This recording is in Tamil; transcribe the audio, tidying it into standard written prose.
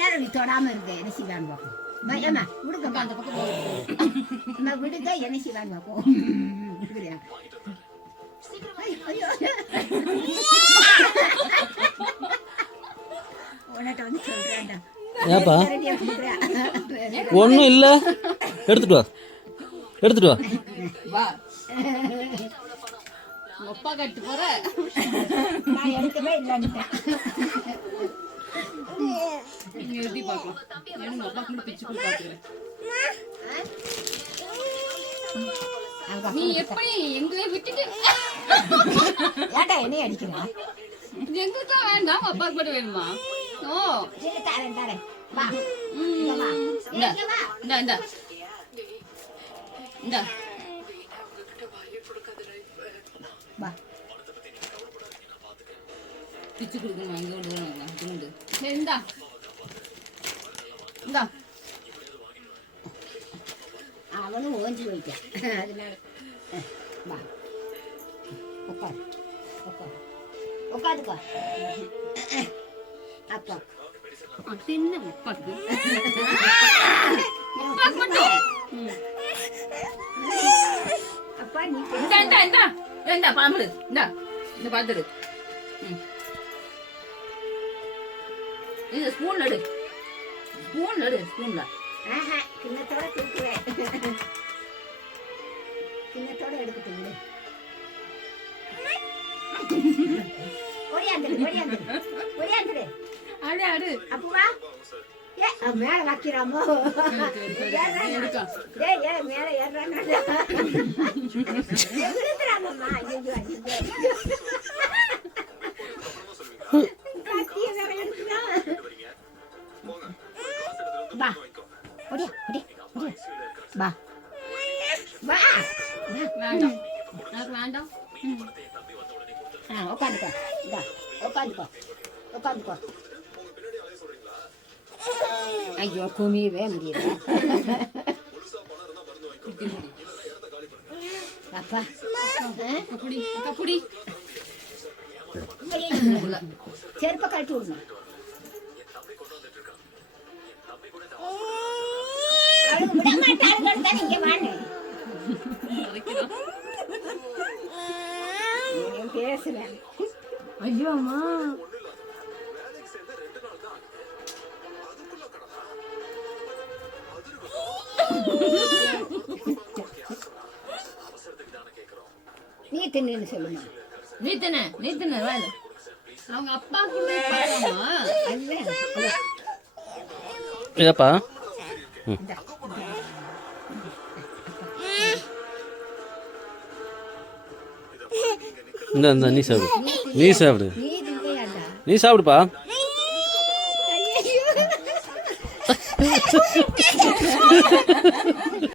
நேரம் நீ தொடாம இருக்க என்ன செய்வான்னு பார்ப்போம். ஏமா விடுங்க அந்த பக்கம் விடுங்க என்ன செய்வான்னு பார்ப்போம். விடுறியா? ஐயோ உன்கிட்ட வந்து சொல்றேன்டா. ஏப்பா ஒன்றும் இல்லை, எடுத்துட்டு வா எடுத்துட்டு வா. வா அப்பா கட்டு போற. நான் எடுக்கவே இல்லைன்ட்டேன். நீங்க எழுதி பார்க்கலாம். எனக்கு அப்பா கூட பிச்சு கூட பார்த்துக்கிறேன். நீ எப்படி எங்களை விட்டுட்டு ஏன்டா என்னைய அடிக்கிறா? எங்களுக்குலாம் வேண்டாம், அப்பாவுக்கு மட்டும் வேணுமா? ஓ தாரேன் தாரேன் வா. இந்தா இந்தா இந்தா வா பிச்சு கொடுக்கணும். அங்கே கொண்டு வரணும் துண்டு. சரி இந்தா இந்தா. அவனும் ஓஞ்சி போயிட்டான். அதனால வா உட்காரு உட்காரு உட்காந்துக்கோ. அப்பா அது என்ன அப்பாக்கு அப்பா நீ இந்தா இந்தா இந்தா இந்தா பாம்பு இந்தா இந்த பார்த்துடு. இந்த ஸ்பூன்ல எடு, ஸ்பூன்ல எடு, ஸ்பூன்ல. கிண்ணத்தோட தூக்குவேன். கிண்ணத்தோட எடுக்கட்டும். ஒடியாந்துடு ஒடியாந்துடு ஒடியாந்துடு. அடு அடு அப்பா மேல வைக்கிறாமோ? மேல ஏறாங்கம்மா. வா ஒடியா ஒடியா ஒடியா வா வா. வேண்டாம், எனக்கு வேண்டாம். உட்காந்துக்கோ. இதா உட்காந்துக்கோ உட்காந்துக்கோ. ஐயோ குமியவே முடியல. அப்பா கப்புடி கப்புடி செருப்பை கழட்டி விடணும். விட மாட்டாளுங்க. நீங்க வாங்க பேசுறேன். ஐயோ அம்மா நீ தின்னு சொல்லுமா? நீ தின்னு வேலை. அவங்க அப்பா கூட ஏப்பா இந்த இந்த நீ சாப்பிடு, நீ சாப்பிடு, நீ சாப்பிடுப்பா.